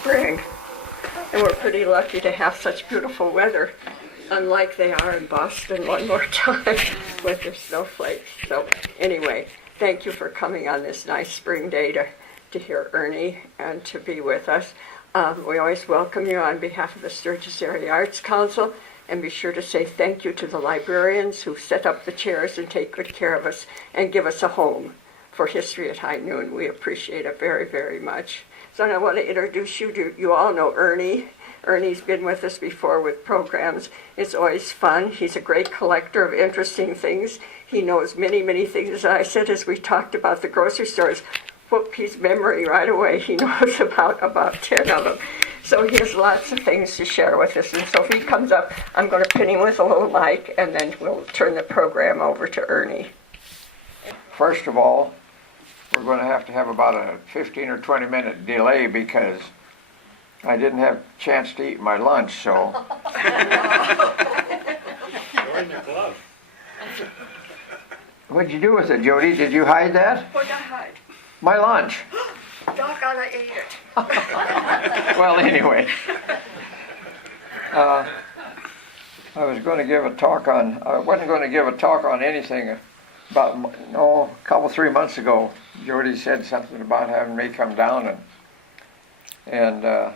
spring, and we're pretty lucky to have such beautiful weather, unlike they are in Boston one more time with their snowflakes. So anyway, thank you for coming on this nice spring day to hear Ernie and to be with us. We always welcome you on behalf of the Sturgis Area Arts Council, and be sure to say thank you to the librarians who set up the chairs and take good care of us and give us a home for History at High Noon. We appreciate it very, very much. So I want to introduce you to, you all know Ernie. Ernie's been with us before with programs. It's always fun. He's a great collector of interesting things. He knows many, many things. As I said, as we talked about the grocery stores, whoop, his memory right away. He knows about 10 of them. So he has lots of things to share with us. And so if he comes up, I'm going to pin him with a little mic, and then we'll turn the program over to Ernie. First of all, we're going to have about a 15 or 20 minute delay because I didn't have a chance to eat my lunch, so. You're in your glove. What'd you do with it, Jody? Did you hide that? What'd I hide? My lunch. Doggone, I ate it. Well, anyway. I wasn't going to give a talk on anything about, a couple, 3 months ago. Jody said something about having me come down, and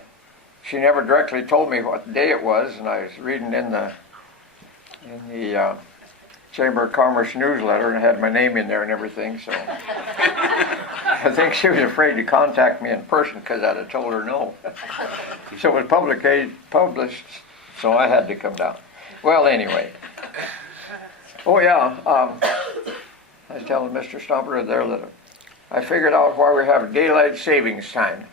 she never directly told me what day it was, and I was reading in the Chamber of Commerce newsletter and had my name in there and everything, so I think she was afraid to contact me in person because I'd have told her no. So it was published, so I had to come down. Well, anyway. Oh yeah, I was telling Mr. Stumper there that I figured out why we have daylight savings time.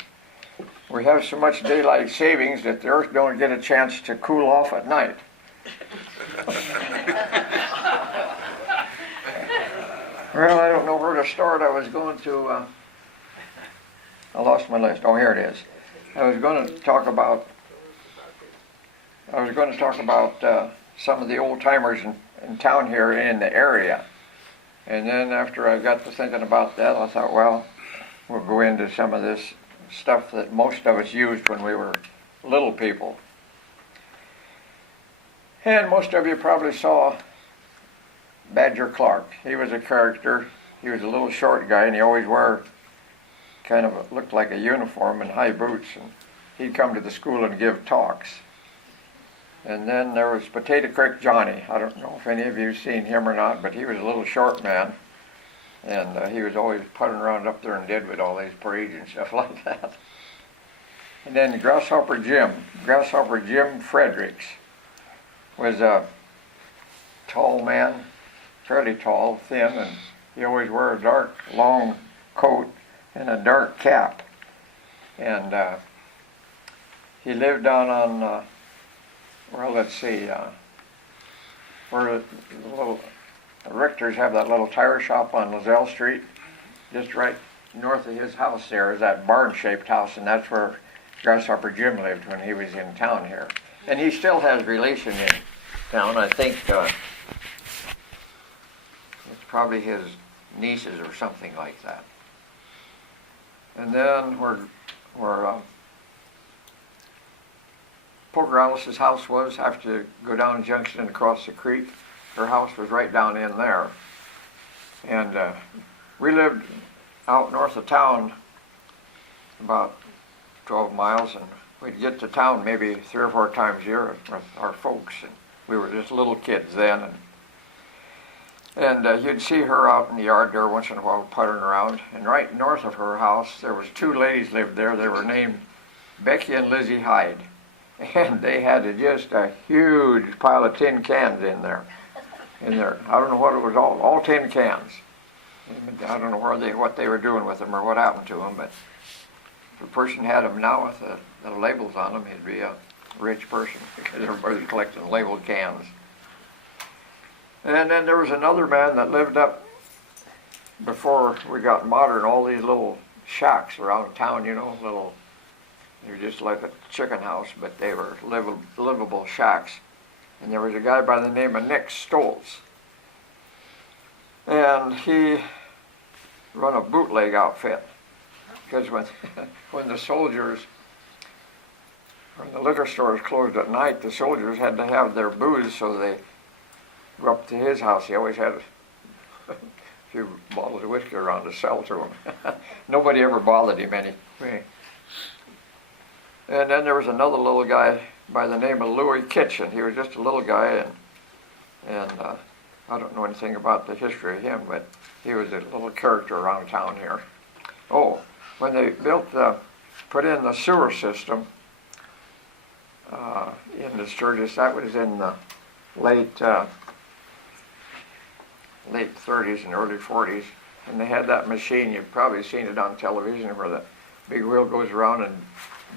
We have so much daylight savings that the earth don't get a chance to cool off at night. Well, I don't know where to start. I was going to, I lost my list. Oh, here it is. I was going to talk about some of the old timers in town here in the area. And then after I got to thinking about that, I thought, well, we'll go into some of this stuff that most of us used when we were little people. And most of you probably saw Badger Clark. He was a character. He was a little short guy, and he always wore looked like a uniform and high boots. And he'd come to the school and give talks. And then there was Potato Creek Johnny. I don't know if any of you have seen him or not, but he was a little short man. And he was always putting around up there in Deadwood, all these parades and stuff like that. And then Grasshopper Jim Fredericks was a tall man, fairly tall, thin, and he always wore a dark, long coat and a dark cap. And he lived down on, where the Richters have that little tire shop on Lozelle Street. Just right north of his house there is that barn-shaped house, and that's where Grasshopper Jim lived when he was in town here. And he still has relation in town. I think it's probably his nieces or something like that. And then where Poker Alice's house was, after you go down Junction and across the creek, her house was right down in there. And we lived out north of town about 12 miles, and we'd get to town maybe 3 or 4 times a year with our folks. And we were just little kids then. And you'd see her out in the yard there once in a while puttering around. And right north of her house, there was 2 ladies lived there. They were named Becky and Lizzie Hyde. And they had just a huge pile of tin cans in there. I don't know what it was, all tin cans. I don't know what they were doing with them or what happened to them, but if a person had them now with the labels on them, he'd be a rich person because everybody's collecting labeled cans. And then there was another man that lived up before we got modern, all these little shacks around town, they were just like a chicken house, but they were livable shacks. And there was a guy by the name of Nick Stoltz. And he run a bootleg outfit. Because when the soldiers when the liquor stores closed at night, the soldiers had to have their booze, so they go up to his house. He always had a few bottles of whiskey around to sell to him. Nobody ever bothered him anyway. And then there was another little guy by the name of Louis Kitchen. He was just a little guy, and I don't know anything about the history of him, but he was a little character around town here. Oh, when they put in the sewer system in the Sturgis, that was in the late 30s and early 40s, and they had that machine. You've probably seen it on television where the big wheel goes around and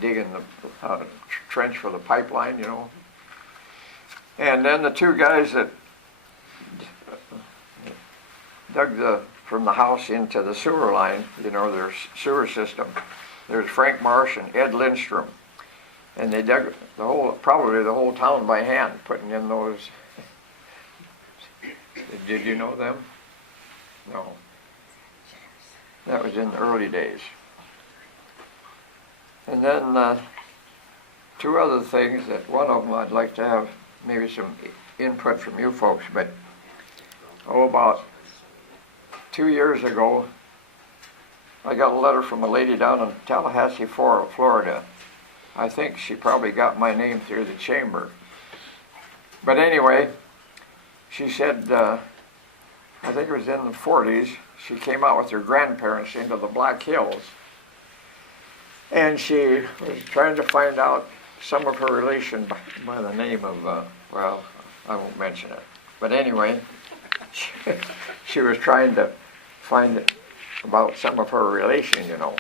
digging the trench for the pipeline, you know. And then the two guys that dug from the house into the sewer line, you know, their sewer system. There's Frank Marsh and Ed Lindstrom. And they dug probably the whole town by hand, putting in those. Did you know them? No. That was in the early days. And then two other things that one of them I'd like to have maybe some input from you folks, but about 2 years ago, I got a letter from a lady down in Tallahassee, Florida. I think she probably got my name through the chamber. But anyway, she said, I think it was in the 40s, she came out with her grandparents into the Black Hills. And she was trying to find out some of her relation by the name of, well, I won't mention it. But anyway, she was trying to find about some of her relation, you know.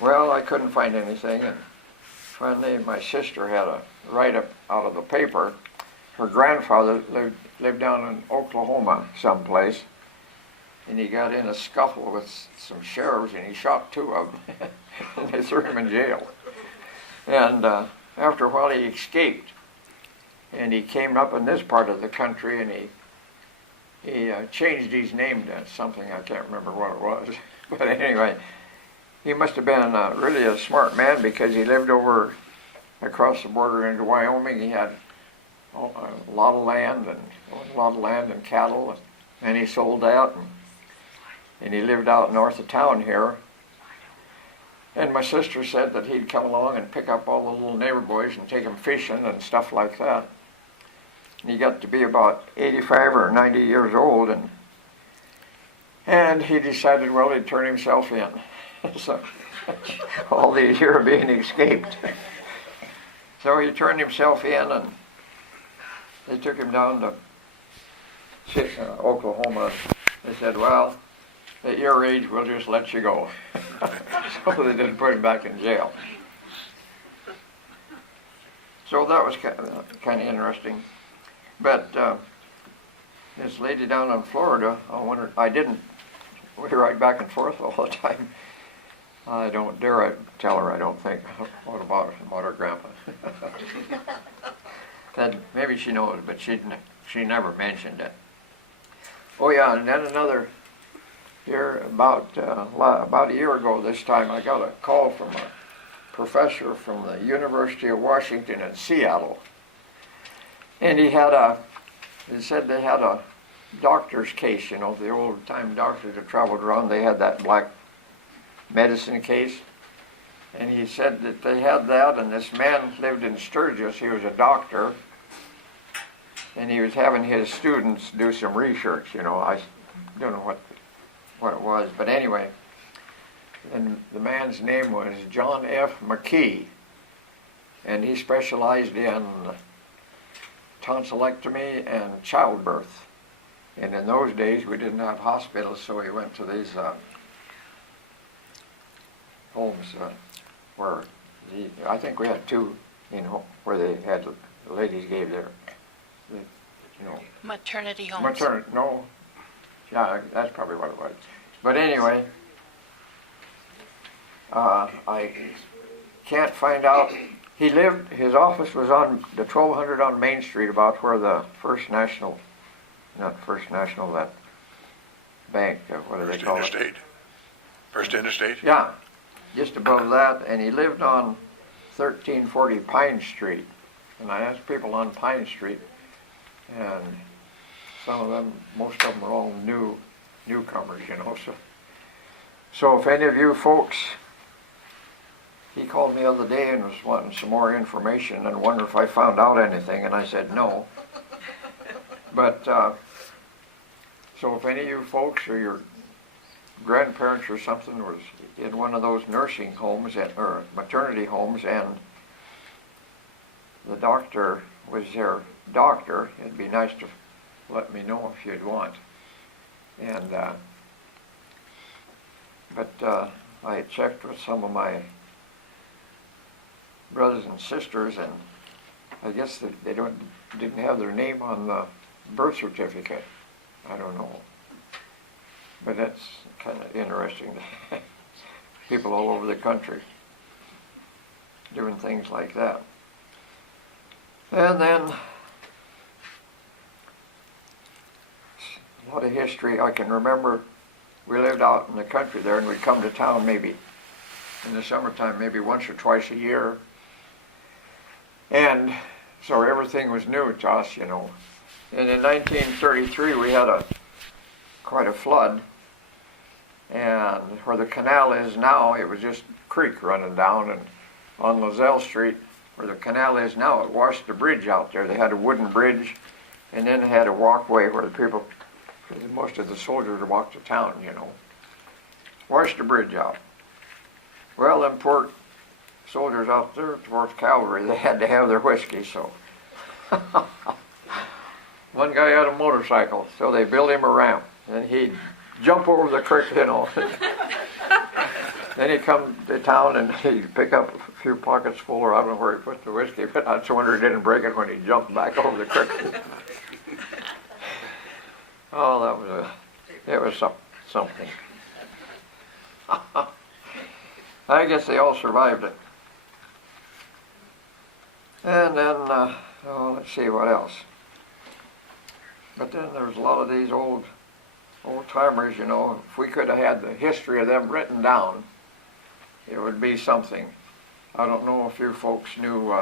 Well, I couldn't find anything, and finally my sister had a write-up out of the paper. Her grandfather lived down in Oklahoma someplace, and he got in a scuffle with some sheriffs, and he shot two of them, and they threw him in jail. And after a while he escaped, and he came up in this part of the country, and he changed his name to something, I can't remember what it was. But anyway, he must have been really a smart man, because he lived over across the border into Wyoming. He had a lot of land and cattle, and he sold that, and he lived out north of town here. And my sister said that he'd come along and pick up all the little neighbor boys and take them fishing and stuff like that. And he got to be about 85 or 90 years old, and he decided, well, he'd turn himself in. So all these years being escaped. So he turned himself in, and they took him down to Oklahoma. They said, well, at your age, we'll just let you go. So they didn't put him back in jail. So that was kind of interesting. But this lady down in Florida, we write back and forth all the time. I don't dare tell her, I don't think. What about her grandpa? That maybe she knows, but she never mentioned it. Oh yeah, and then another year, about a year ago this time, I got a call from a professor from the University of Washington in Seattle. And he said they had a doctor's case, you know, the old time doctors that traveled around, they had that black medicine case. And he said that they had that, and this man lived in Sturgis. He was a doctor, and he was having his students do some research, you know. I don't know what it was, but anyway. And the man's name was John F. McKee, and he specialized in tonsillectomy and childbirth. And in those days, we didn't have hospitals, so he went to these homes where I think we had two, you know, where they had the ladies gave their, you know, maternity homes. No, yeah, that's probably what it was. But anyway, I can't find out. His office was on the 1200 on Main Street, about where the that bank, what do they call it? First Interstate? Yeah, just above that, and he lived on 1340 Pine Street. And I asked people on Pine Street, and some of them, most of them are all newcomers, you know. So if any of you folks, he called me the other day and was wanting some more information and wondered if I found out anything, and I said no. But, so if any of you folks or your grandparents or something was in one of those nursing homes or maternity homes and the doctor was their doctor, it'd be nice to let me know if you'd want. And I had checked with some of my brothers and sisters, and I guess they didn't have their name on the birth certificate. I don't know, but that's kind of interesting. People all over the country doing things like that. And then a lot of history. I can remember we lived out in the country there, and we'd come to town maybe in the summertime, maybe once or twice a year. And so everything was new to us, you know. And in 1933 we had quite a flood, and where the canal is now, it was just a creek running down, and on Lozelle Street, where the canal is now, it washed the bridge out there. They had a wooden bridge, and then they had a walkway where the people, most of the soldiers would walk to town, you know. Washed the bridge out. Well, them poor soldiers out there towards cavalry, they had to have their whiskey, so. One guy had a motorcycle, so they built him a ramp, and he'd jump over the creek, you know. Then he'd come to town and he'd pick up a few pockets full, or I don't know where he put the whiskey, but I just wonder he didn't break it when he jumped back over the creek. Oh, it was something. I guess they all survived it. And then, let's see what else. But then there's a lot of these old timers, you know. If we could have had the history of them written down, it would be something. I don't know if you folks knew,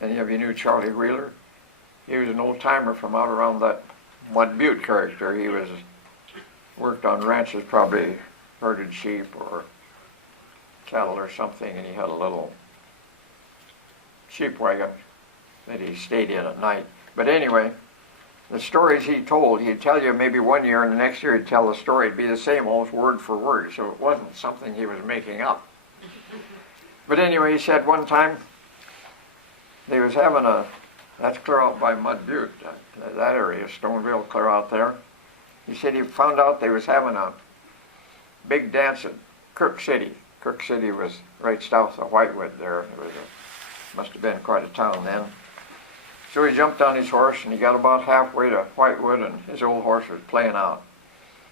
any of you knew Charlie Wheeler? He was an old timer from out around that Mud Butte character. He worked on ranches, probably herded sheep or cattle or something, and he had a little sheep wagon that he stayed in at night. But anyway, the stories he told, he'd tell you maybe one year, and the next year he'd tell the story. It'd be the same, almost word for word, so it wasn't something he was making up. But anyway, he said one time they was having that's clear out by Mud Butte, that area, Stoneville, clear out there. He said he found out they was having a big dance at Kirk City. Kirk City was right south of Whitewood there. It must have been quite a town then. So he jumped on his horse, and he got about halfway to Whitewood, and his old horse was playing out.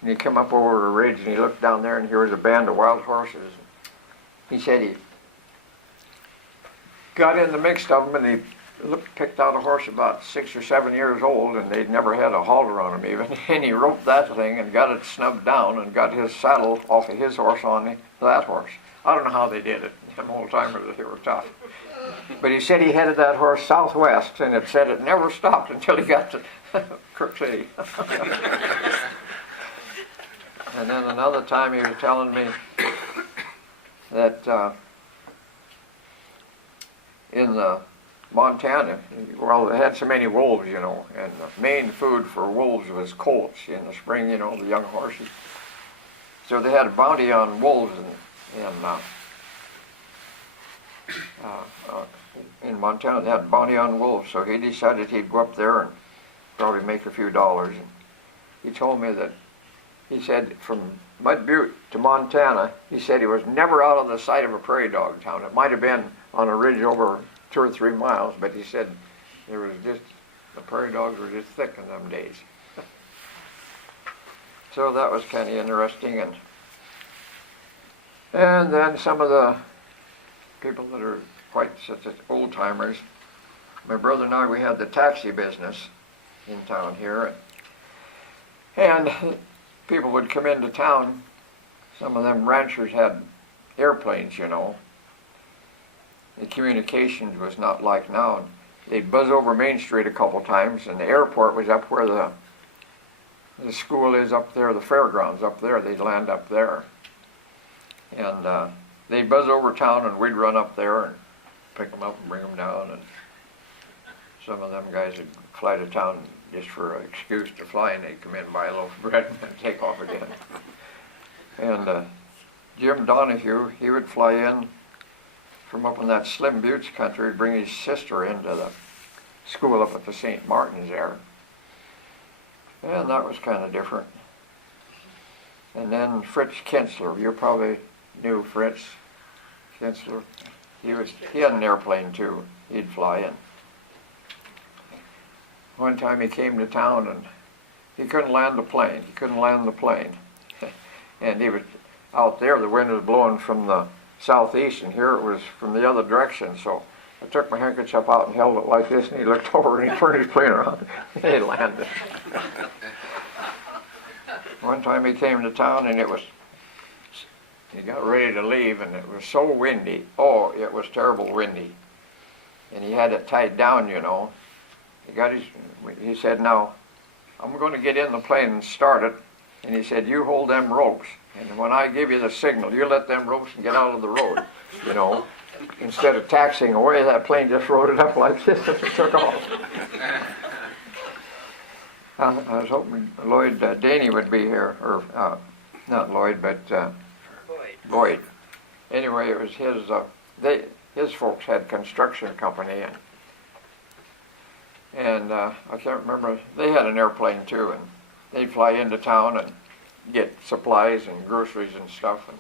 And he came up over a ridge, and he looked down there, and here was a band of wild horses. He said he got in the mix of them, and he picked out a horse about 6 or 7 years old, and they'd never had a halter on him even. And he roped that thing and got it snubbed down and got his saddle off of his horse on that horse. I don't know how they did it. Them old timers, they were tough. But he said he headed that horse southwest, and it said it never stopped until he got to Kirk City. And then another time he was telling me that in Montana, well, they had so many wolves, you know, and the main food for wolves was colts in the spring, you know, the young horses. So they had a bounty on wolves in Montana. They had a bounty on wolves, so he decided he'd go up there and probably make a few dollars. And he told me that, he said, from Mud Butte to Montana, he said he was never out of the sight of a prairie dog town. It might have been on a ridge over 2 or 3 miles, but he said there was just, the prairie dogs were just thick in them days. So that was kind of interesting. And then some of the people that are quite such as old timers, my brother and I, we had the taxi business in town here, and people would come into town. Some of them ranchers had airplanes, you know, the communications was not like now. They'd buzz over Main Street a couple times, and the airport was up where the school is up there, the fairgrounds up there. They'd land up there. And they'd buzz over town, and we'd run up there and pick them up and bring them down. And some of them guys would fly to town just for an excuse to fly, and they'd come in, buy a loaf of bread, and then take off again. And Jim Donahue, he would fly in from up in that Slim Buttes country, bring his sister into the school up at the St. Martin's there. And that was kind of different. And then Fritz Kinsler, you probably knew Fritz Kinsler. He had an airplane too. He'd fly in. One time he came to town and he couldn't land the plane. And he was out there, the wind was blowing from the southeast, and here it was from the other direction. So I took my handkerchief out and held it like this, and he looked over and he turned his plane around. And he landed. One time he came to town and he got ready to leave, and it was so windy. Oh, it was terrible windy. And he had it tied down, you know. He said, now, I'm going to get in the plane and start it. And he said, you hold them ropes. And when I give you the signal, you let them ropes and get out of the road, you know. Instead of taxiing away, that plane just rode it up like this and it took off. I was hoping Lloyd Daney would be here, or not Lloyd, but Boyd. Anyway, it was his folks had construction company, and I can't remember, they had an airplane too, and they'd fly into town and get supplies and groceries and stuff.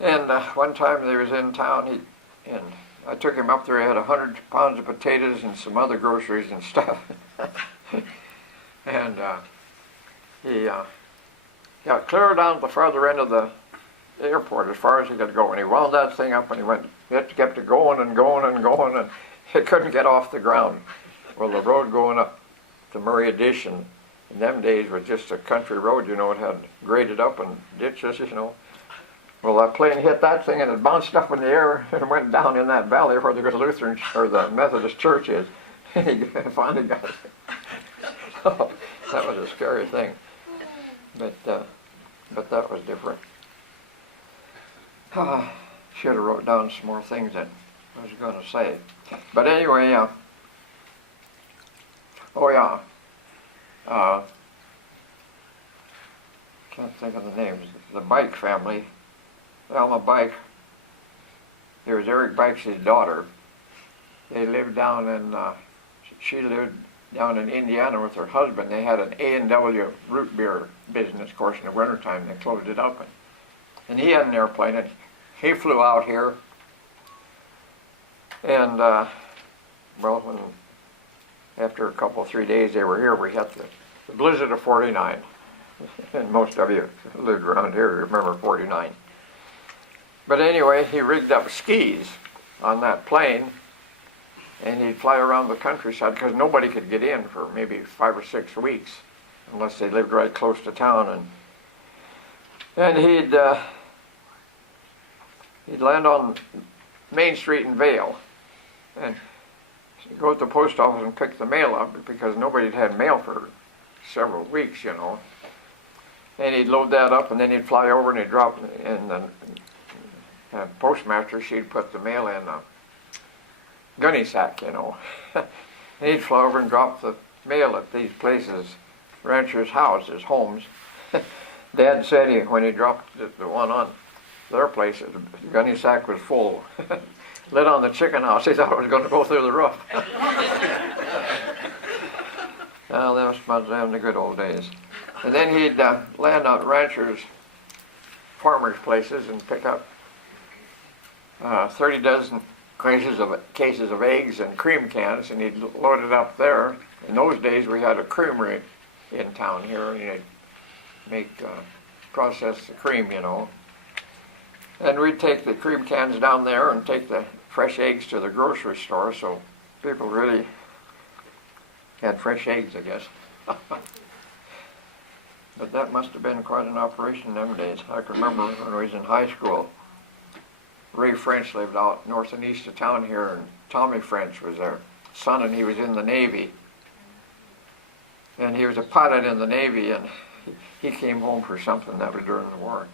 And one time they was in town, and I took him up there. He had 100 pounds of potatoes and some other groceries and stuff. And he got clear down at the farther end of the airport as far as he could go. And he wound that thing up, and it kept it going and going and going, and it couldn't get off the ground. Well, the road going up to Murray Addition in them days was just a country road, you know. It had graded up and ditches, you know. Well, that plane hit that thing, and it bounced up in the air and went down in that valley where the Lutheran or the Methodist church is. And he finally got it. So that was a scary thing, but that was different. Should have wrote down some more things that I was going to say, but anyway, can't think of the names. The Bike family, Alma Bike. There was Eric Bike's daughter. They lived down in. She lived down in Indiana with her husband. They had an A&W root beer business. Of course, in the wintertime they closed it up, and he had an airplane, and he flew out here. And well, after a couple, 3 days they were here, we had the blizzard of 49. And most of you lived around here remember 49. But anyway, he rigged up skis on that plane, and he'd fly around the countryside because nobody could get in for maybe 5 or 6 weeks unless they lived right close to town. And he'd land on Main Street in Vail and go to the post office and pick the mail up because nobody had had mail for several weeks, you know. And he'd load that up, and then he'd fly over and he'd drop it in the postmaster. She'd put the mail in a gunny sack, you know. And he'd fly over and drop the mail at these places, ranchers' houses, homes. Dad said when he dropped the one on their place, the gunny sack was full. Lit on the chicken house, he thought it was going to go through the roof. Well, that was them the good old days. And then he'd land on ranchers, farmers' places, and pick up 30 dozen cases of eggs and cream cans, and he'd load it up there. In those days, we had a creamery in town here, and he'd process the cream, you know. And we'd take the cream cans down there and take the fresh eggs to the grocery store, so people really had fresh eggs, I guess. But that must have been quite an operation in them days. I can remember when I was in high school, Ray French lived out north and east of town here, and Tommy French was their son, and he was in the Navy. And he was a pilot in the Navy, and he came home for something that was during the war.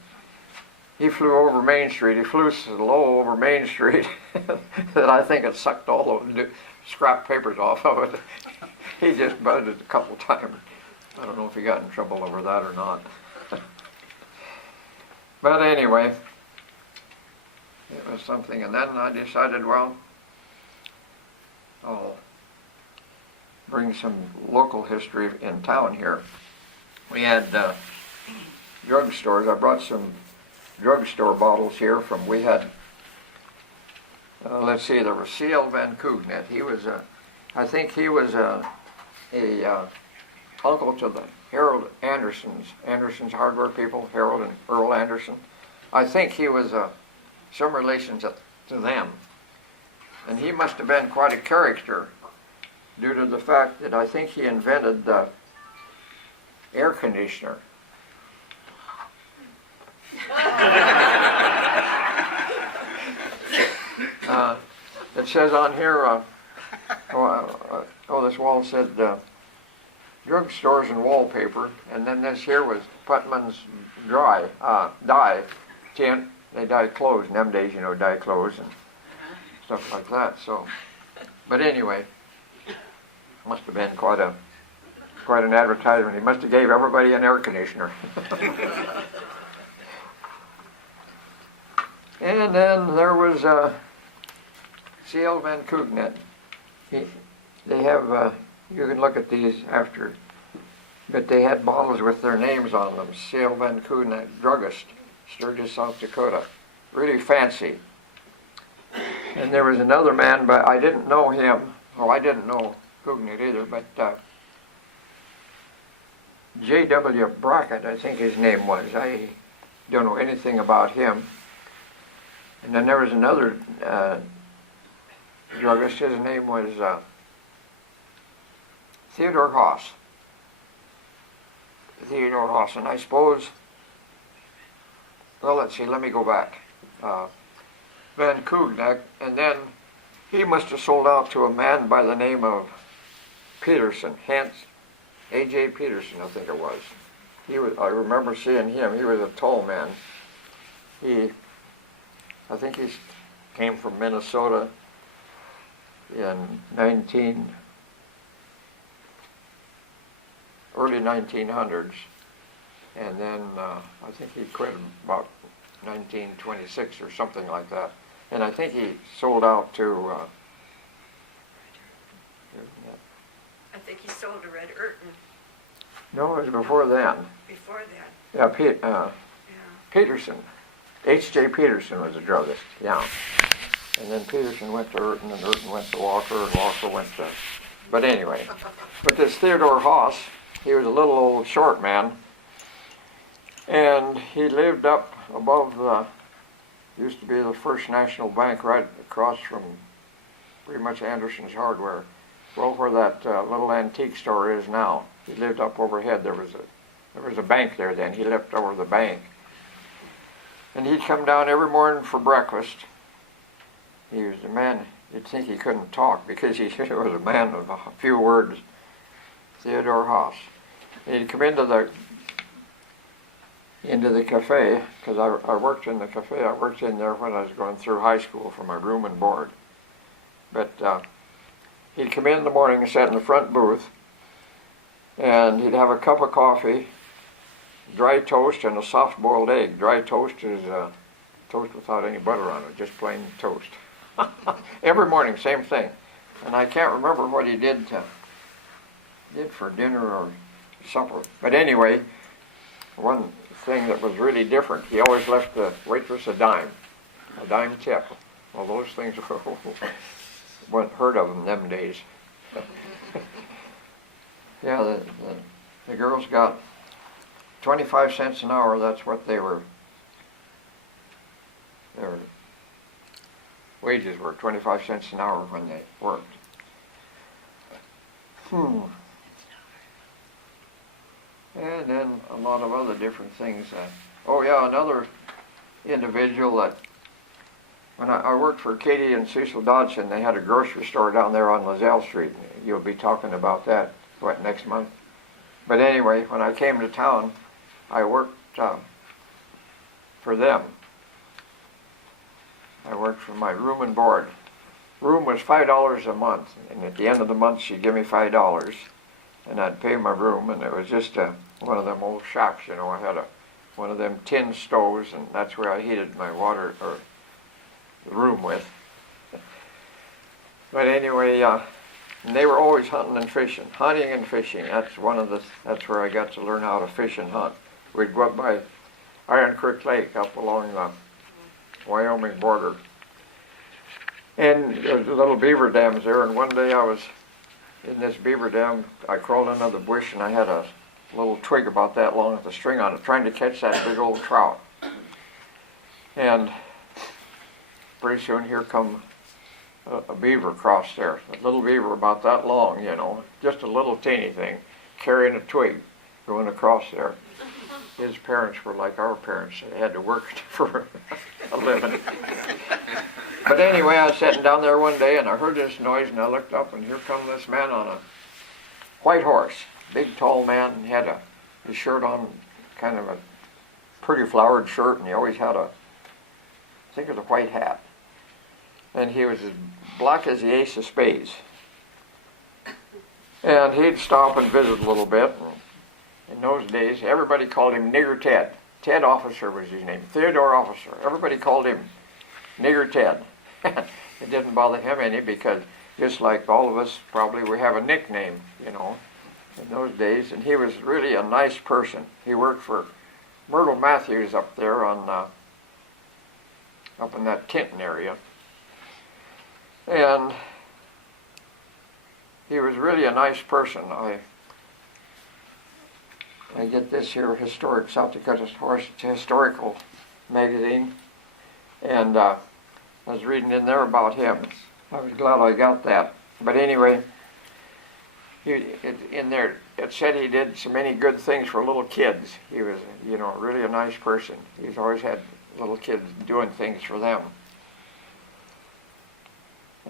He flew over Main Street. He flew so low over Main Street that I think it sucked all the scrap papers off of it. He just buzzed a couple times. I don't know if he got in trouble over that or not. But anyway, it was something. And then I decided, well, I'll bring some local history in town here. We had drugstores. I brought some drugstore bottles here from, we had, let's see, there was C.L. Van Coognet. He was I think he was a uncle to the Harold Anderson's hardware people, Harold and Earl Anderson. I think he was some relation to them. And he must have been quite a character due to the fact that I think he invented the air conditioner. It says on here, this wall said drugstores and wallpaper, and then this here was Putman's dye tint. They dye clothes in them days, you know, dye clothes and stuff like that. So, but anyway, must have been quite an advertisement. He must have gave everybody an air conditioner. And then there was C.L. Van Coognet. They have, you can look at these after, but they had bottles with their names on them. C.L. Van Coognet, druggist, Sturgis, South Dakota. Really fancy. And there was another man, but I didn't know him. Oh, I didn't know Coognet either, but J.W. Brackett, I think his name was. I don't know anything about him. And then there was another druggist. His name was Theodore Haas. Theodore Haas. And I suppose, well, let's see, let me go back. Van Coognet, and then he must have sold out to a man by the name of Peterson, Hans, A.J. Peterson, I think it was. I remember seeing him. He was a tall man. I think he came from Minnesota in early 1900s, and then I think he quit about 1926 or something like that. And I think he sold out to. I think he sold to Red Urton. No, it was before then. Before that. Yeah, Peterson. H.J. Peterson was a druggist, yeah. And then Peterson went to Urton, and Urton went to Walker, and Walker went to... But anyway, but this Theodore Haas, he was a little old short man, and he lived up above the... used to be the First National Bank right across from pretty much Anderson's Hardware. Well, where that little antique store is now. He lived up overhead. There was a bank there then. He lived over the bank. And he'd come down every morning for breakfast. He was a man, you'd think he couldn't talk because he was a man of a few words. Theodore Haas. And he'd come into the cafe, because I worked in the cafe. I worked in there when I was going through high school for my room and board. But he'd come in the morning and sit in the front booth, and he'd have a cup of coffee, dry toast, and a soft-boiled egg. Dry toast is toast without any butter on it, just plain toast. Every morning, same thing. And I can't remember what he did for dinner or supper. But anyway, one thing that was really different, he always left the waitress a dime tip. Well, those things weren't heard of in them days. Yeah, the girls got 25 cents an hour. That's what their wages were, 25 cents an hour when they worked. And then a lot of other different things. Oh yeah, another individual that when I worked for Katie and Cecil Dodson, they had a grocery store down there on Lozelle Street. You'll be talking about that, next month? But anyway, when I came to town, I worked for them. I worked for my room and board. Room was $5 a month, and at the end of the month she'd give me $5, and I'd pay my room, and it was just one of them old shops, you know. I had one of them tin stoves, and that's where I heated my water or the room with. But anyway, they were always hunting and fishing, hunting and fishing. That's where I got to learn how to fish and hunt. We'd go up by Iron Creek Lake up along the Wyoming border. And there's little beaver dams there, and one day I was in this beaver dam. I crawled under the bush, and I had a little twig about that long with a string on it, trying to catch that big old trout. And pretty soon here come a beaver across there, a little beaver about that long, you know, just a little teeny thing, carrying a twig, going across there. His parents were like our parents. They had to work for a living. But anyway, I was sitting down there one day, and I heard this noise, and I looked up, and here come this man on a white horse, big tall man, and had his shirt on, kind of a pretty flowered shirt, and he always had I think it was a white hat. And he was as black as the ace of spades. And he'd stop and visit a little bit. And in those days, everybody called him Nigger Ted. Ted Officer was his name, Theodore Officer. Everybody called him Nigger Ted. It didn't bother him any, because just like all of us, probably we have a nickname, you know, in those days. And he was really a nice person. He worked for Myrtle Matthews up there up in that Tinton area. And he was really a nice person. I get this here, Historic South Dakota Historical Magazine, and I was reading in there about him. I was glad I got that. But anyway, in there it said he did so many good things for little kids. He was, you know, really a nice person. He's always had little kids doing things for them.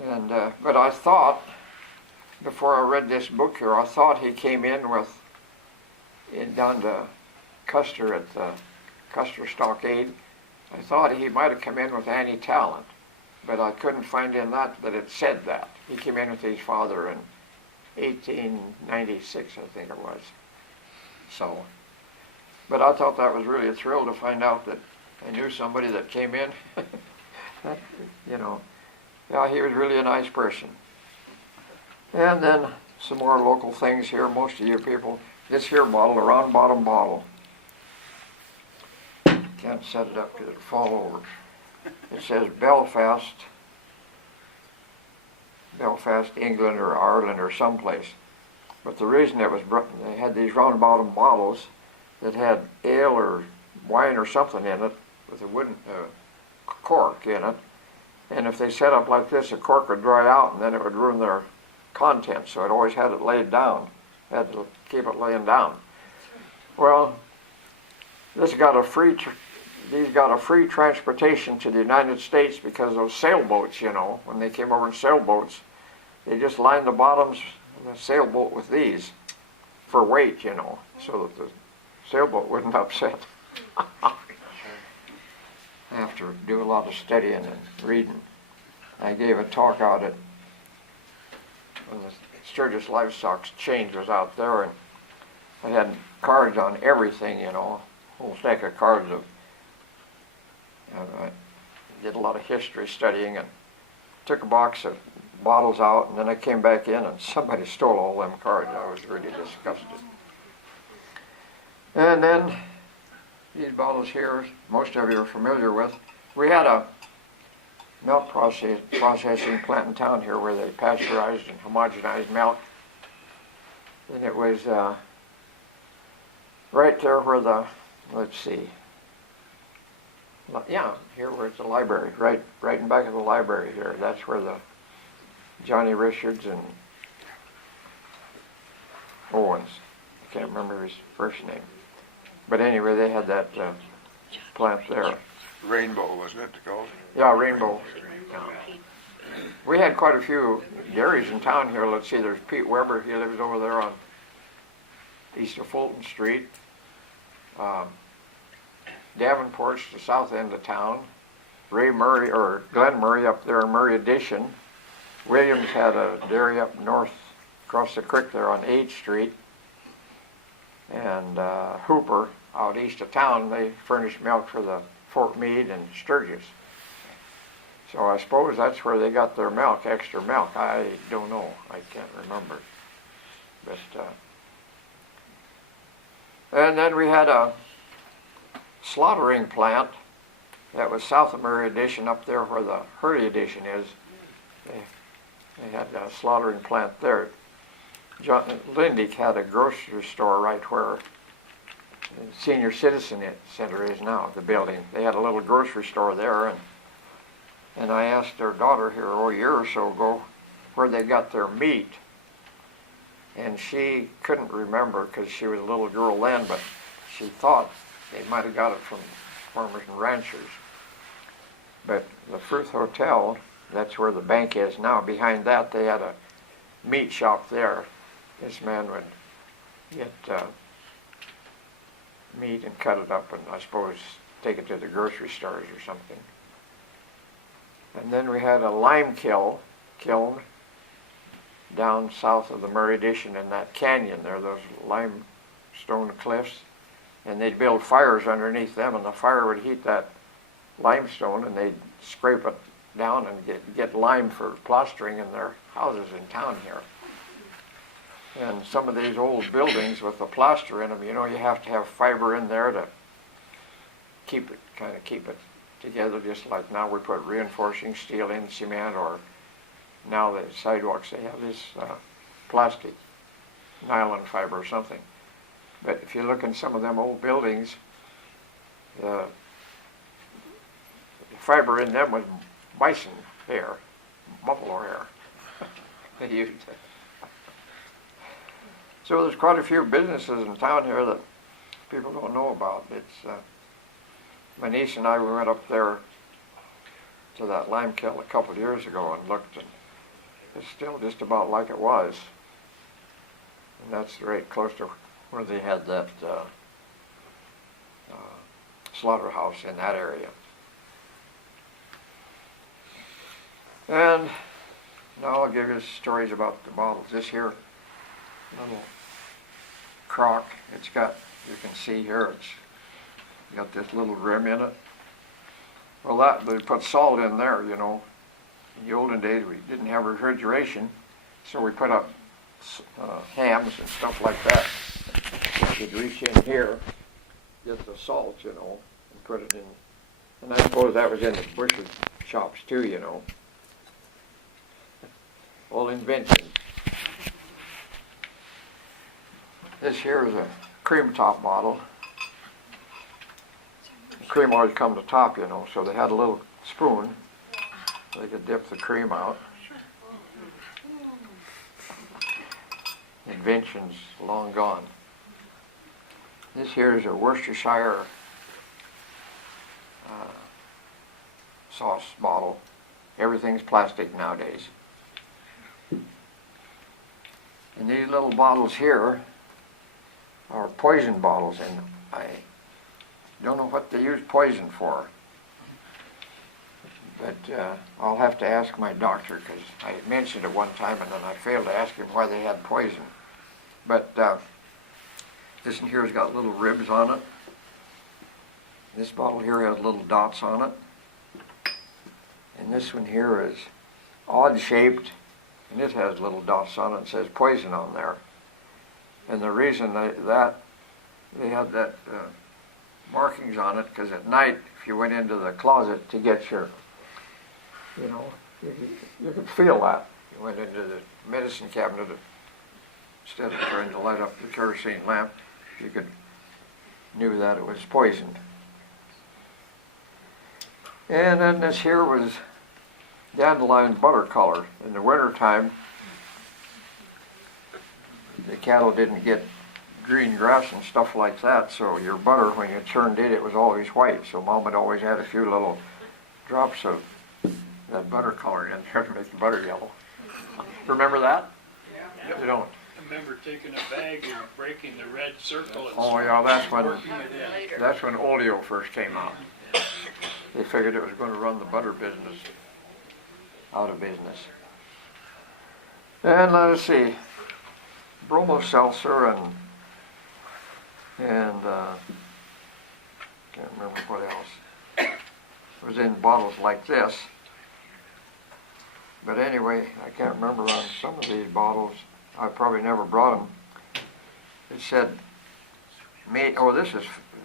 And but I thought, before I read this book here, I thought he came in down to Custer at the Custer Stockade. I thought he might have come in with anti-talent, but I couldn't find in that it said that. He came in with his father in 1896, I think it was. So, but I thought that was really a thrill to find out that I knew somebody that came in. You know, yeah, he was really a nice person. And then some more local things here. Most of you people, this here bottle, a round bottom bottle. Can't set it up because it'll fall over. It says Belfast, England or Ireland or someplace. But the reason it was, they had these round bottom bottles that had ale or wine or something in it with a wooden cork in it. And if they set up like this, the cork would dry out and then it would ruin their contents. So it always had it laid down. Had to keep it laying down. Well, these got a free transportation to the United States because those sailboats, you know, when they came over in sailboats, they just lined the bottoms of the sailboat with these for weight, you know, so that the sailboat wouldn't upset. I have to do a lot of studying and reading. I gave a talk out at when the Sturgis Livestock Change was out there, and I had cards on everything, you know, a whole stack of cards of. I did a lot of history studying and took a box of bottles out, and then I came back in and somebody stole all them cards. I was really disgusted. And then these bottles here, most of you are familiar with. We had a milk processing plant in town here where they pasteurized and homogenized milk. And it was right there where the, let's see, yeah, here where it's the library, right in back of the library here. That's where the Johnny Richards and Owens, I can't remember his first name. But anyway, they had that plant there. Rainbow, wasn't it called? Yeah, Rainbow. Yeah. We had quite a few dairies in town here. Let's see, there's Pete Weber. He lives over there on east of Fulton Street. Davenport's the south end of town. Ray Murray, or Glenn Murray up there in Murray Addition. Williams had a dairy up north across the creek there on 8th Street. And Hooper out east of town, they furnished milk for the Fort Meade and Sturgis. So I suppose that's where they got their milk, extra milk. I don't know. I can't remember. But and then we had a slaughtering plant that was south of Murray Addition, up there where the Hurley Addition is. They had a slaughtering plant there. John Lindick had a grocery store right where the Senior Citizen Center is now, the building. They had a little grocery store there, and I asked their daughter here a year or so ago where they got their meat. And she couldn't remember because she was a little girl then, but she thought they might have got it from farmers and ranchers. But the Fruth Hotel, that's where the bank is now, behind that they had a meat shop there. This man would get meat and cut it up and I suppose take it to the grocery stores or something. And then we had a lime kiln down south of the Murray Addition in that canyon there, those limestone cliffs. And they'd build fires underneath them, and the fire would heat that limestone, and they'd scrape it down and get lime for plastering in their houses in town here. And some of these old buildings with the plaster in them, you know, you have to have fiber in there to keep it together, just like now we put reinforcing steel in cement, or now the sidewalks, they have this plastic, nylon fiber or something. But if you look in some of them old buildings, the fiber in them was bison hair, buffalo hair. They used it. So there's quite a few businesses in town here that people don't know about. It's my niece and I, we went up there to that lime kiln a couple of years ago and looked, and it's still just about like it was. And that's right close to where they had that slaughterhouse in that area. And now I'll give you stories about the bottles. This here little crock, it's got, you can see here, it's got this little rim in it. Well, that they put salt in there, you know. In the olden days we didn't have refrigeration, so we put up hams and stuff like that. You could reach in here, get the salt, you know, and put it in. And I suppose that was in the butcher shops too, you know. All inventions. This here is a cream top bottle. The cream always comes to top, you know, so they had a little spoon. They could dip the cream out. Inventions long gone. This here is a Worcestershire sauce bottle. Everything's plastic nowadays. And these little bottles here are poison bottles, and I don't know what they use poison for. But I'll have to ask my doctor, because I mentioned it one time and then I failed to ask him why they had poison. But this one here's got little ribs on it. This bottle here has little dots on it. And this one here is odd shaped, and it has little dots on it and says poison on there. And the reason they had that markings on it, because at night, if you went into the closet to get your, you know, you could feel that. You went into the medicine cabinet, instead of trying to light up the kerosene lamp, you knew that it was poisoned. And then this here was dandelion butter color. In the winter time, the cattle didn't get green grass and stuff like that, so your butter, when you churned it, it was always white. So Mom would always add a few little drops of that butter color in there to make the butter yellow. Remember that? Yeah. You don't? I remember taking a bag and breaking the red circle and Oh yeah, working it in. that's when Oleo first came out. They figured it was going to run the butter business out of business. And let us see, bromo seltzer and can't remember what else. It was in bottles like this. But anyway, I can't remember on some of these bottles. I probably never brought them. It said, this is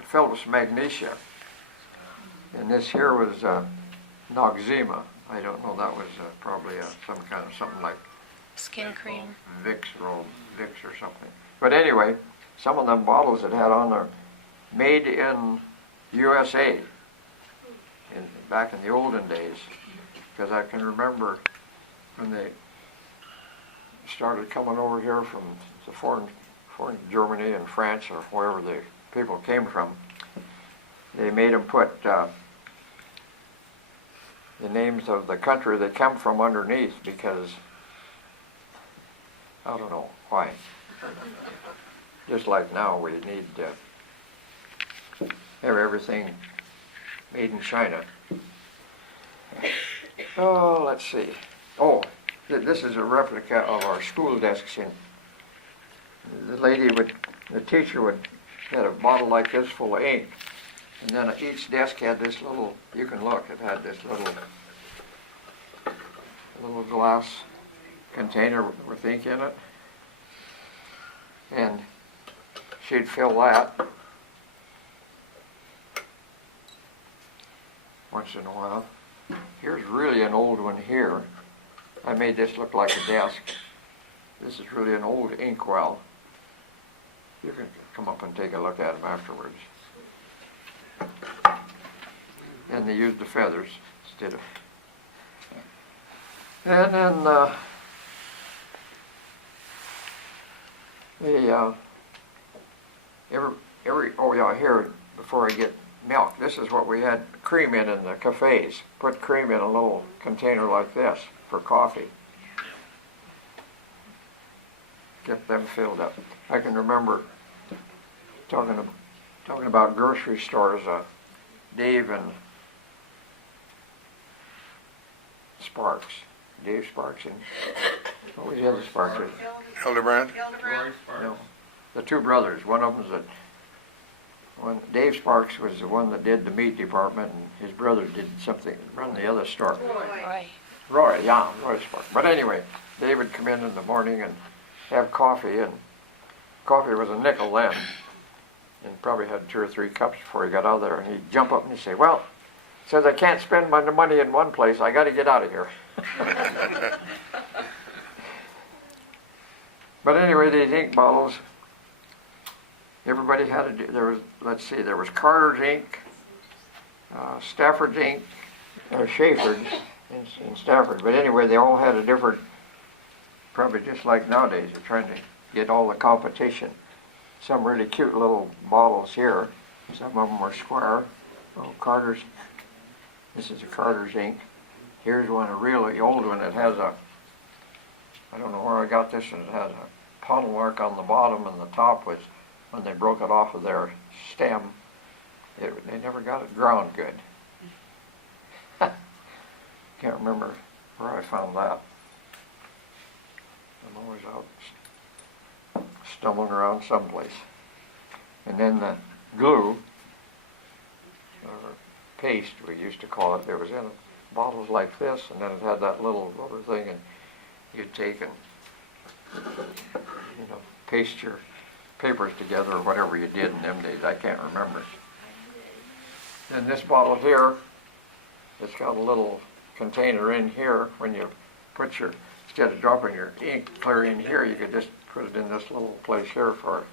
filled with magnesia. And this here was Noxzema. I don't know, that was probably some kind of something like Skin cream. Vicks or something. But anyway, some of them bottles that had on there, made in USA, back in the olden days. Because I can remember when they started coming over here from the foreign Germany and France or wherever the people came from, they made them put the names of the country they come from underneath because I don't know why. Just like now we need to have everything made in China. Oh, let's see. Oh, this is a replica of our school desks. And the teacher had a bottle like this full of ink. And then each desk had this little, you can look, it had this little glass container with ink in it. And she'd fill that once in a while. Here's really an old one here. I made this look like a desk. This is really an old inkwell. You can come up and take a look at them afterwards. And they used the feathers instead of. And then here, before I get milk, this is what we had cream in the cafes. Put cream in a little container like this for coffee. Get them filled up. I can remember talking about grocery stores, Dave Sparks, and what was the other Sparks? Hildebrand? No, the two brothers. One of them's Dave Sparks was the one that did the meat department, and his brother did something, run the other store. Roy Sparks. But anyway, Dave would come in the morning and have coffee, and coffee was a nickel then, and probably had 2 or 3 cups before he got out of there, and he'd jump up and he'd say, "Well, since I can't spend my money in one place, I got to get out of here." But anyway, these ink bottles, everybody had there was Carter's ink, Stafford's ink, or Schaefer's in Stafford. But anyway, they all had a different, probably just like nowadays, they're trying to get all the competition. Some really cute little bottles here. Some of them are square. Oh, Carter's, this is a Carter's ink. Here's one, a really old one that has I don't know where I got this, and it has a puddle mark on the bottom, and the top was, when they broke it off of their stem, they never got it ground good. Can't remember where I found that. I'm always out stumbling around someplace. And then the glue, or paste we used to call it, there was in bottles like this, and then it had that little rubber thing, and you'd take and paste your papers together or whatever you did in them days. I can't remember. And this bottle here, it's got a little container in here. When you put instead of dropping your ink clear in here, you could just put it in this little place here for,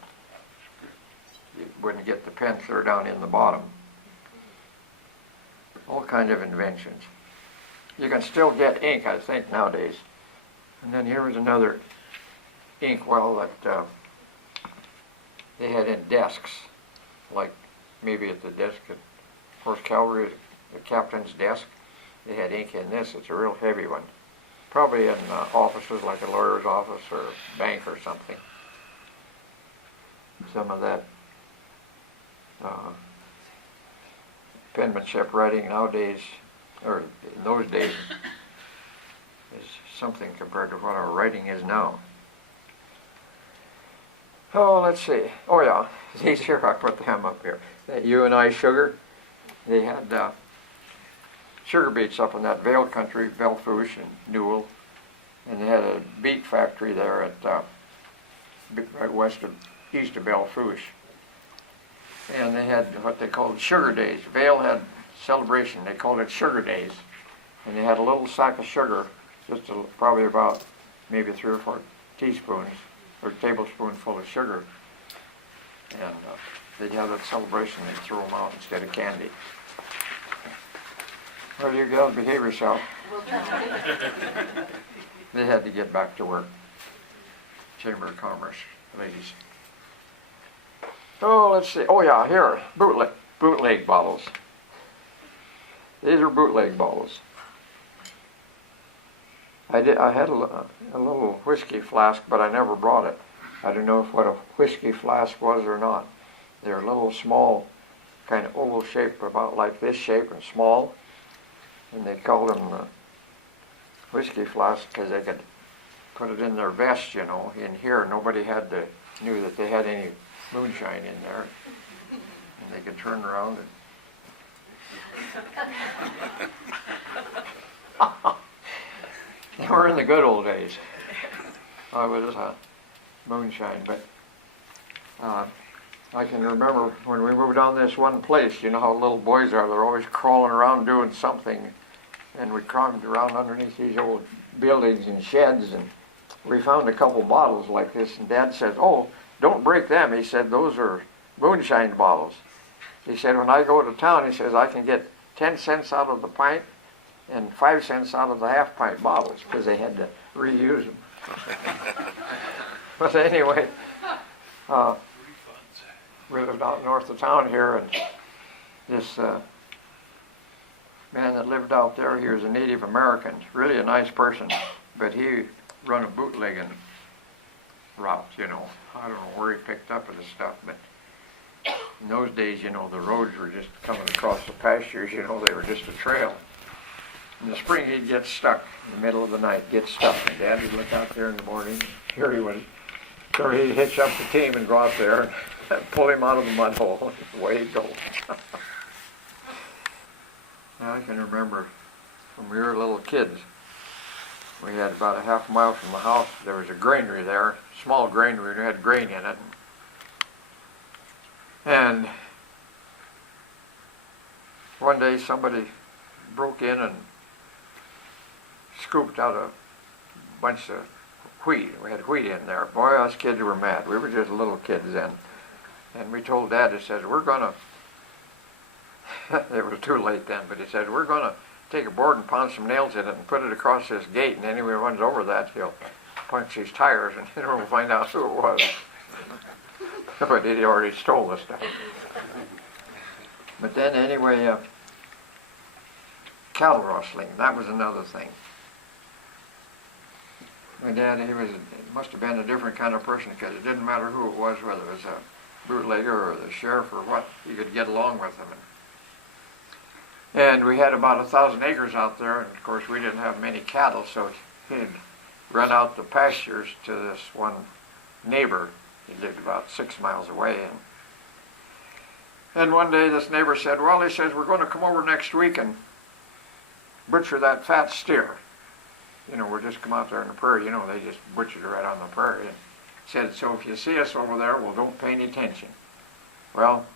you wouldn't get the pen clear down in the bottom. All kind of inventions. You can still get ink, I think, nowadays. And then here was another ink well that they had in desks, like maybe at the desk at 4th Cavalry, the captain's desk. They had ink in this. It's a real heavy one. Probably in offices like a lawyer's office or a bank or something. Some of that penmanship writing nowadays, or in those days, is something compared to what our writing is now. Oh, let's see. Oh yeah, these here, I put them up here. That U&I sugar, they had sugar beets up in that Vale country, Belfouche and Newell, and they had a beet factory there at right east of Belfouche. And they had what they called sugar days. Vale had celebration, they called it sugar days. And they had a little sack of sugar, probably about maybe 3 or 4 teaspoons or tablespoon full of sugar. And they'd have that celebration, they'd throw them out instead of candy. Well, you girls behave yourself. They had to get back to work. Chamber of Commerce, ladies. Oh, let's see. Oh yeah, here, bootleg bottles. These are bootleg bottles. I had a little whiskey flask, but I never brought it. I don't know what a whiskey flask was or not. They're little small, kind of oval shape, about like this shape and small. And they called them whiskey flasks because they could put it in their vest, you know. In here, nobody knew that they had any moonshine in there. And they could turn around and... They were in the good old days. I was moonshine, but I can remember when we moved on this one place, you know how little boys are, they're always crawling around doing something, and we crawled around underneath these old buildings and sheds, and we found a couple bottles like this, and Dad says, "Oh, don't break them." He said, "Those are moonshine bottles." He said, "When I go to town," he says, "I can get 10 cents out of the pint and 5 cents out of the half-pint bottles," because they had to reuse them. But anyway, we lived out north of town here, and this man that lived out there, he was a Native American, really a nice person, but he run a bootlegging route, you know. I don't know where he picked up this stuff, but in those days, you know, the roads were just coming across the pastures, you know, they were just a trail. In the spring, he'd get stuck in the middle of the night, get stuck, and Dad would look out there in the morning, here he was. So he'd hitch up the team and go out there and pull him out of the mud hole, and away he'd go. Now I can remember when we were little kids, we had about a half mile from the house, there was a granary there, small granary, that had grain in it. And one day somebody broke in and scooped out a bunch of wheat. We had wheat in there. Boy, us kids were mad. We were just little kids then. And we told Dad, he says, "We're going to," it was too late then, but he said, "We're going to take a board and pound some nails in it and put it across this gate, and anyone who runs over that, he'll punch his tires, and then we'll find out who it was." But he already stole the stuff. But then anyway, cattle rustling, that was another thing. My dad, must have been a different kind of person, because it didn't matter who it was, whether it was a bootlegger or the sheriff or what, you could get along with them. And we had about 1,000 acres out there, and of course we didn't have many cattle, so he'd run out the pastures to this one neighbor. He lived about 6 miles away. And one day this neighbor said, "Well," he says, "we're going to come over next week and butcher that fat steer." You know, we'll just come out there in the prairie, you know, they just butchered it right on the prairie. And said, "So if you see us over there, well, don't pay any attention." Well,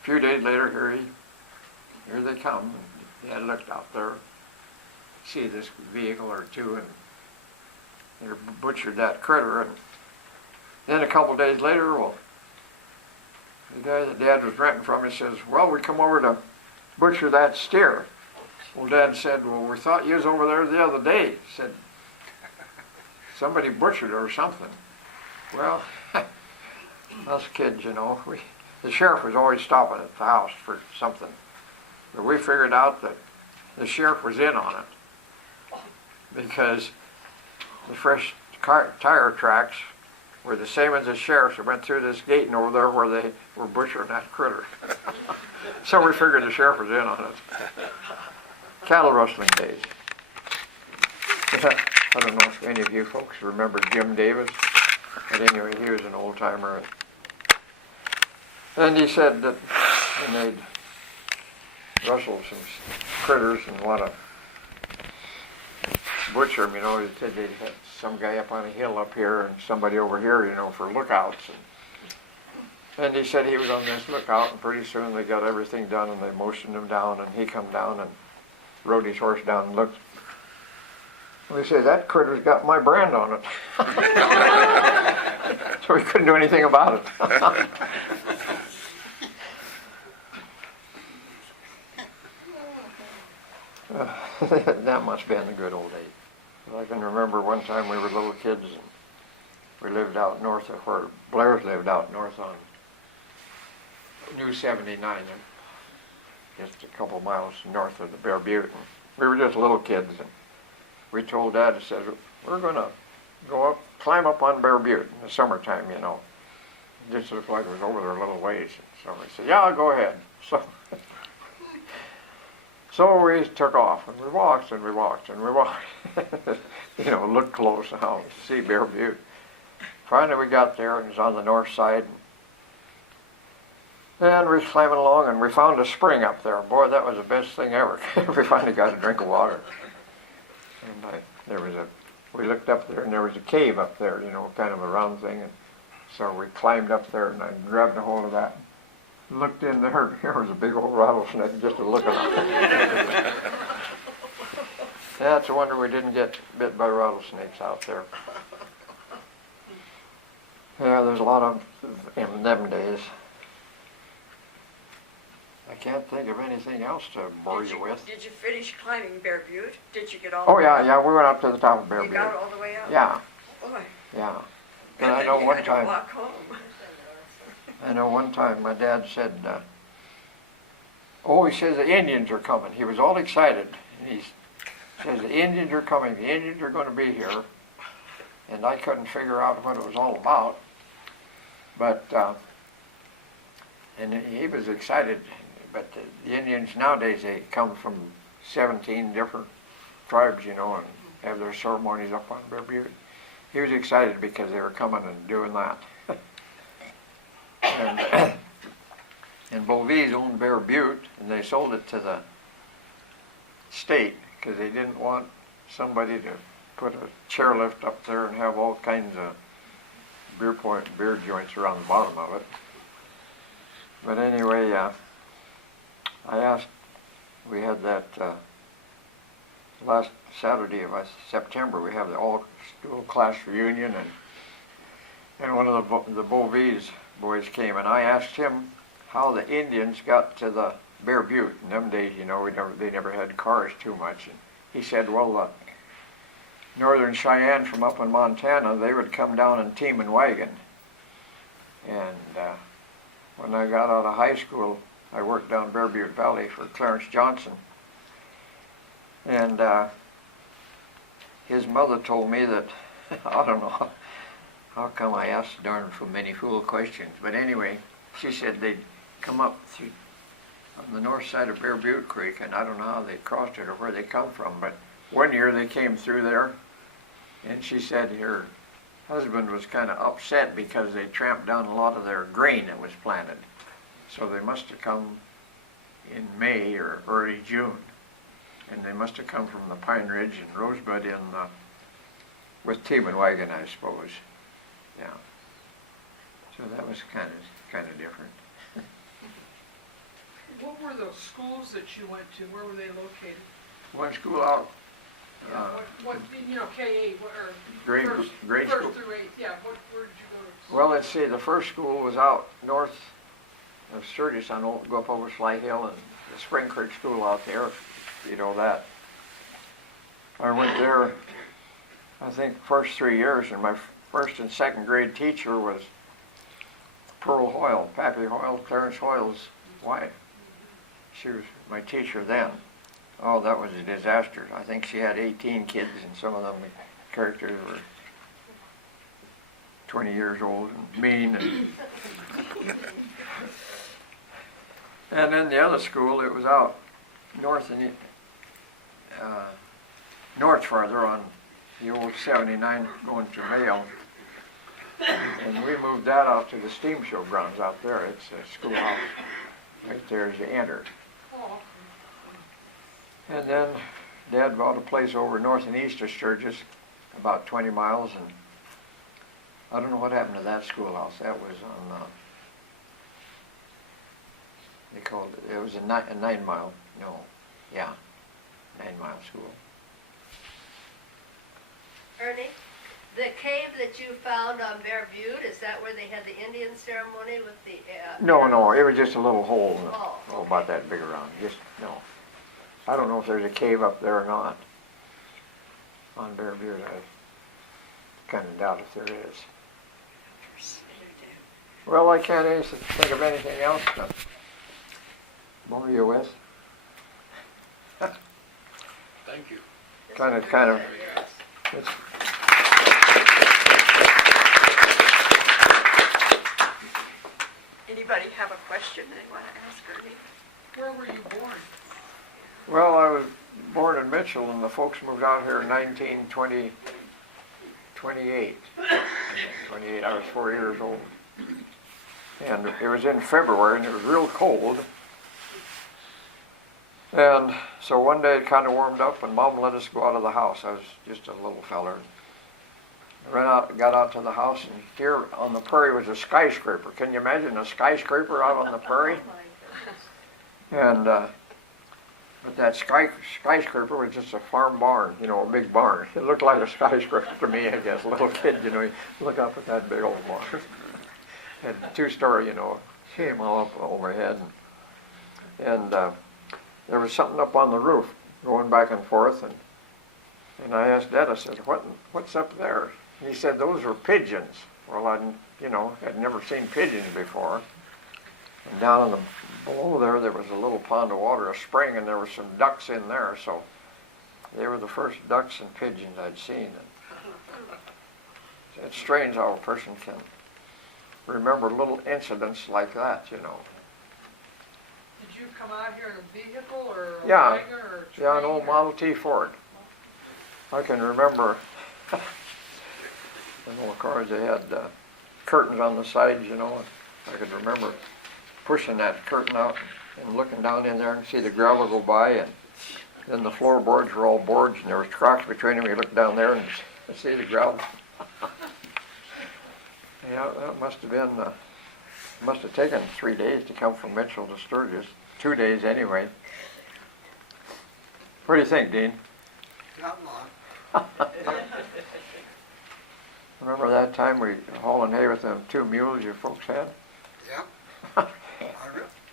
a few days later, here they come. And Dad looked out there, see this vehicle or two, and they butchered that critter. And then a couple days later, well, the guy that Dad was renting from, he says, "Well, we come over to butcher that steer." Well, Dad said, "Well, we thought you was over there the other day." He said, "Somebody butchered it or something." Well, us kids, the sheriff was always stopping at the house for something. But we figured out that the sheriff was in on it because the fresh tire tracks were the same as the sheriff's that went through this gate and over there where they were butchering that critter. So we figured the sheriff was in on it. Cattle rustling days. I don't know if any of you folks remember Jim Davis, but anyway, he was an old timer. And he said that when they'd rustle some critters and want to butcher them, he said they'd have some guy up on a hill up here and somebody over here, for lookouts. And he said he was on this lookout, and pretty soon they got everything done, and they motioned him down, and he come down and rode his horse down and looked. We say, that critter's got my brand on it. So we couldn't do anything about it. That must have been the good old days. I can remember one time we were little kids, and we lived out north of where Blair's lived out north on New 79, just a couple miles north of the Bear Butte. And we were just little kids, and we told Dad, I said, we're going to go up, climb up on Bear Butte in the summertime, It just looked like it was over there a little ways. So we said, yeah, I'll go ahead. So we took off, and we walked, and we walked, and we walked. Looked close now to see Bear Butte. Finally we got there, and it was on the north side. And we were climbing along, and we found a spring up there. Boy, that was the best thing ever. We finally got a drink of water. And we looked up there, and there was a cave up there, kind of a round thing. And so we climbed up there, and I grabbed a hold of that. Looked in there, there was a big old rattlesnake just looking at it. Yeah, it's a wonder we didn't get bit by rattlesnakes out there. Yeah, there's a lot of in them days. I can't think of anything else to bore you with. Did you finish climbing Bear Butte? Did you get all Oh, yeah, we went up to the top of Bear Butte. You got all the way up? Yeah. Boy. Yeah. And I know one time. Walk home. I know one time my dad said, he says the Indians are coming. He was all excited. And he says, the Indians are coming. The Indians are going to be here. And I couldn't figure out what it was all about. But, and he was excited. But the Indians nowadays, they come from 17 different tribes, and have their ceremonies up on Bear Butte. He was excited because they were coming and doing that. And Bovese owned Bear Butte, and they sold it to the state because they didn't want somebody to put a chairlift up there and have all kinds of beer joints around the bottom of it. But anyway, I asked, we had that last Saturday of September, we have the all-school class reunion, and one of the Bovese boys came, and I asked him how the Indians got to the Bear Butte. In them days, they never had cars too much. And he said, well, the Northern Cheyenne from up in Montana, they would come down in team and wagon. And when I got out of high school, I worked down Bear Butte Valley for Clarence Johnson. And his mother told me that, I don't know how come I asked darn so many fool questions, but anyway, she said they'd come up through on the north side of Bear Butte Creek, and I don't know how they crossed it or where they come from, but one year they came through there, and she said her husband was kind of upset because they tramped down a lot of their grain that was planted. So they must have come in May or early June, and they must have come from the Pine Ridge and Rosebud with team and wagon, I suppose. Yeah. So that was kind of different. What were those schools that you went to? Where were they located? One school out. What K-8 or Grade first school. through 8th? Yeah. Where did you go to? Well, let's see. The first school was out north of Sturgis on go up over Sly Hill, and the Spring Creek School out there. You know that. I went there, I think, first 3 years, and my first and second grade teacher was Pearl Hoyle, Pappy Hoyle, Clarence Hoyle's wife. She was my teacher then. Oh, that was a disaster. I think she had 18 kids, and some of them characters were 20 years old and mean. And then the other school, it was out north north farther on the old 79 going to Mayo. And we moved that out to the steam show grounds out there. It's a schoolhouse right there as you enter. And then Dad bought a place over north in Easter Sturgis, about 20 miles, and I don't know what happened to that schoolhouse. That was on, they called it was a 9 mile, no, yeah, 9 mile school. Ernie, the cave that you found on Bear Butte, is that where they had the Indian ceremony with the... No, it was just a little hole, Oh, about that big around, just, no. I don't know if there's a cave up there or not on Bear Butte. I kind of doubt if there is. Well, I can't think of anything else to bore you with. Thank you. Kind of, it's, Anybody have a question they want to ask Ernie? Where were you born? well, I was born in Mitchell, and the folks moved out here in 1928. 28, I was 4 years old. And it was in February, and it was real cold. And so one day it kind of warmed up, and Mom let us go out of the house. I was just a little feller. Got out to the house, and here on the prairie was a skyscraper. Can you imagine a skyscraper out on the prairie? And but that skyscraper was just a farm barn, a big barn. It looked like a skyscraper to me, I guess. A little kid, you look up at that big old barn. And 2-story, came all up overhead. And there was something up on the roof going back and forth. And I asked Dad, I said, what's up there? He said, those are pigeons. Well, I'd never seen pigeons before. And down below there was a little pond of water, a spring, and there were some ducks in there. So they were the first ducks and pigeons I'd seen. And it's strange how a person can remember little incidents like that, Did you come out here in a vehicle or a Yeah. wagon or a train? Yeah, an old Model T Ford. I can remember the old cars, they had curtains on the sides, and I could remember pushing that curtain out and looking down in there and see the gravel go by, and then the floorboards were all boards, and there was cracks between them. You look down there and see the gravel. Yeah, that must have taken 3 days to come from Mitchell to Sturgis. 2 days anyway. What do you think, Dean? Not long. Remember that time we hauling hay with them 2 mules you folks had? Yep.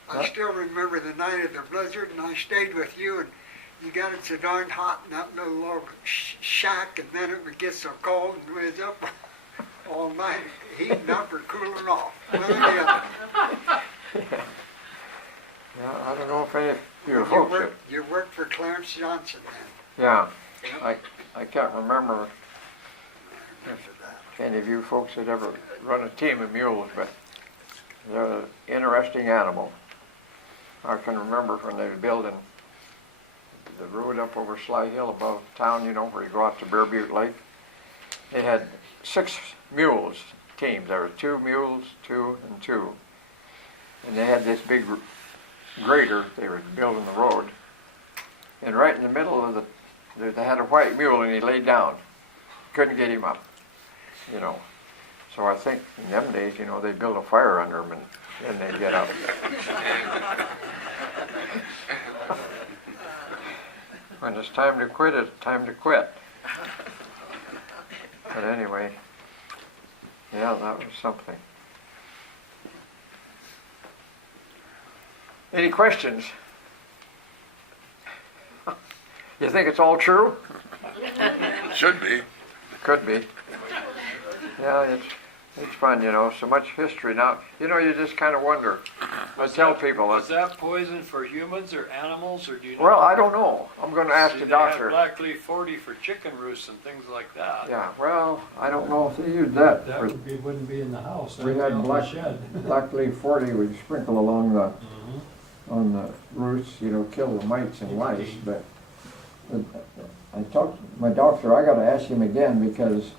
I still remember the night of the blizzard, and I stayed with you, and you got it so darn hot in that little log shack, and then it would get so cold, and we was up all night heating up or cooling off. Well, yeah. Yeah, I don't know if any of you folks You worked for Clarence Johnson then. Yeah, I can't remember if any of you folks had ever run a team of mules, but they're an interesting animal. I can remember when they were building the road up over Sly Hill above town, where you go out to Bear Butte Lake. They had 6 mules teams. There were 2 mules, 2 and 2. And they had this big grader. They were building the road. And right in the middle of they had a white mule, and he laid down. Couldn't get him up, So I think in them days, they build a fire under him, and then they'd get up. When it's time to quit, it's time to quit. But anyway, yeah, that was something. Any questions? You think it's all true? Should be. Could be. Yeah, It's fun, you know, so much history now. You know, you just kind of wonder. I tell people, Was that poison for humans or animals, or do you know? well, I don't know. I'm going to ask See, the they had doctor. black leaf 40 for chicken roosts and things like that. Yeah, well, I don't know if they used that. That wouldn't be in the house, We that'd be had out in the black, shed. black leaf 40 we sprinkle along the, Mhm. on the roots, you know, kill the mites and lice, but I talked to my doctor, I gotta ask him again because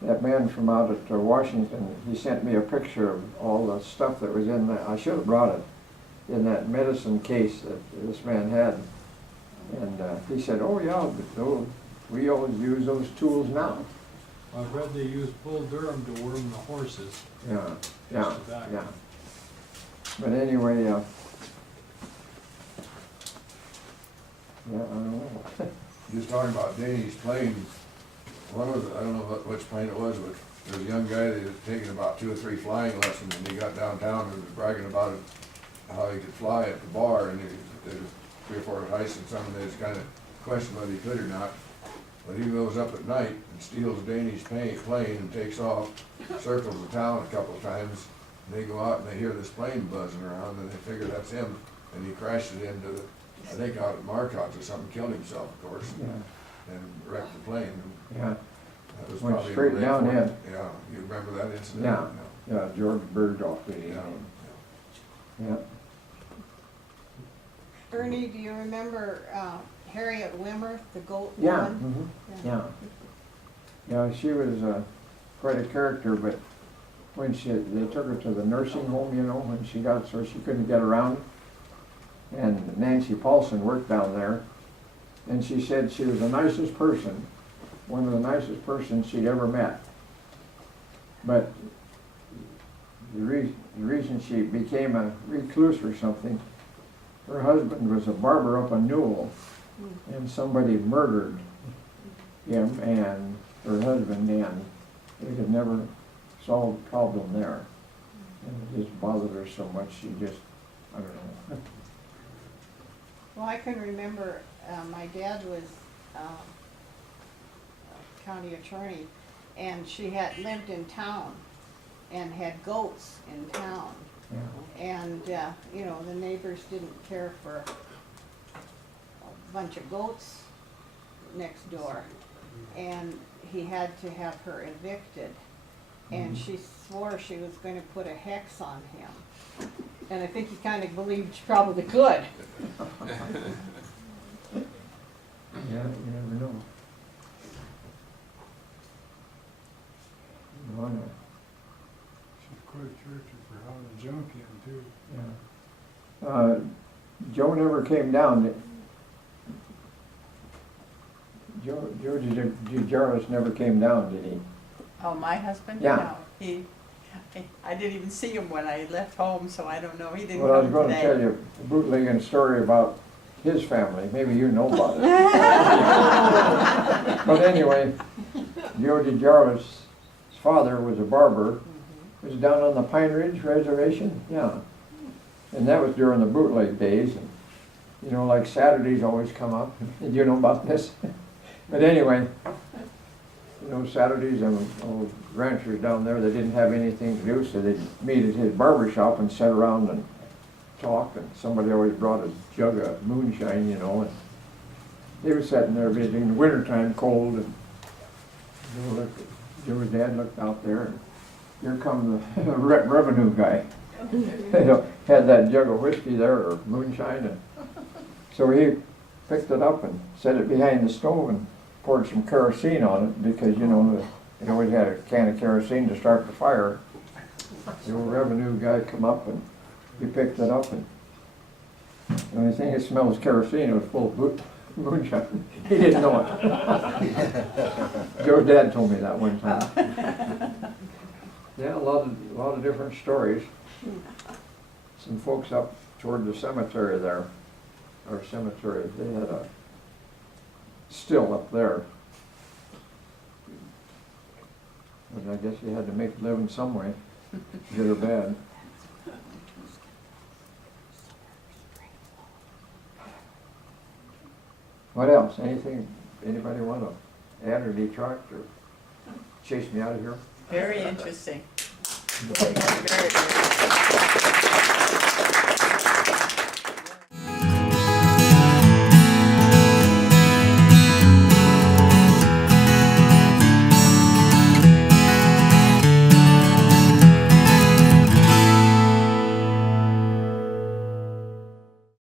that man from out at Washington, he sent me a picture of all the stuff that was in there. I should have brought it in that medicine case that this man had. And he said, oh yeah, but we always use those tools now. I've read they use Bull Durham to worm the horses. Yeah, yeah, Just the back. yeah. But anyway, yeah, I don't know. Just talking about Danny's plane, one of the, I don't know which plane it was, but there was a young guy that had taken about 2 or 3 flying lessons, and he got downtown and was bragging about it, how he could fly at the bar, and there was 3 or 4 heists and some, and they just kind of questioned whether he could or not. But he goes up at night and steals Danny's plane and takes off, circles the town a couple of times, and they go out and they hear this plane buzzing around, and they figure that's him, and he crashes into the, I think out at Marcot's or something, killed himself, of course, Yeah, and wrecked the plane. yeah, That was Went probably in straight the down late in. 40s. Yeah, you remember that incident? Yeah. yeah, George Bergdorf, Yeah. yeah. Ernie, do you remember Harriet Wimmer, the goat Yeah, woman? yeah. Yeah, she was quite a character, but when they took her to the nursing home, you know, when she got so she couldn't get around, and Nancy Paulson worked down there, and she said she was the nicest person, one of the nicest persons she'd ever met. But the reason she became a recluse or something, her husband was a barber up in Newell, and somebody murdered him and her husband, and they could never solve the problem there. And it just bothered her so much, she just, I don't know. Well, I can remember, my dad was county attorney, and she had lived in town and had goats in town. Yeah. And, you know, the neighbors didn't care for a bunch of goats next door. And he had to have her evicted. And she swore she was going to put a hex on him. And I think he kind of believed she probably could. Yeah, you never know. No, no. She's quite a character for hauling junk in too. Yeah. Joe never came down. Joe DeJarvis never came down, did he? Oh, my husband? Yeah. No, I didn't even see him when I left home, so I don't know. He didn't Well, I was come going to today. tell you a bootlegging story about his family. Maybe you know about it. But anyway, Joe DeJarvis' father was a barber. Was down on the Pine Ridge Reservation, yeah. And that was during the bootleg days. And, you know, like Saturdays always come up. Did you know about this? But anyway, you know, Saturdays, old ranchers down there, they didn't have anything to do, so they'd meet at his barber shop and sit around and talk, and somebody always brought a jug of moonshine, you know, and they were sitting there visiting in the wintertime, cold, and Joe's dad looked out there, and here come the revenue guy. You know, had that jug of whiskey there, or moonshine, and so he picked it up and set it behind the stove and poured some kerosene on it, because, you know, they always had a can of kerosene to start the fire. The old revenue guy come up and he picked it up, and the only thing it smelled was kerosene. It was full of moonshine. He didn't know it. Joe's dad told me that one time. Yeah, a lot of different stories. Some folks up toward the cemetery there, our cemetery, they had a still up there. And I guess you had to make a living some way, good or bad. What else? Anything, anybody want to add or detract or chase me out of here? Very interesting. Very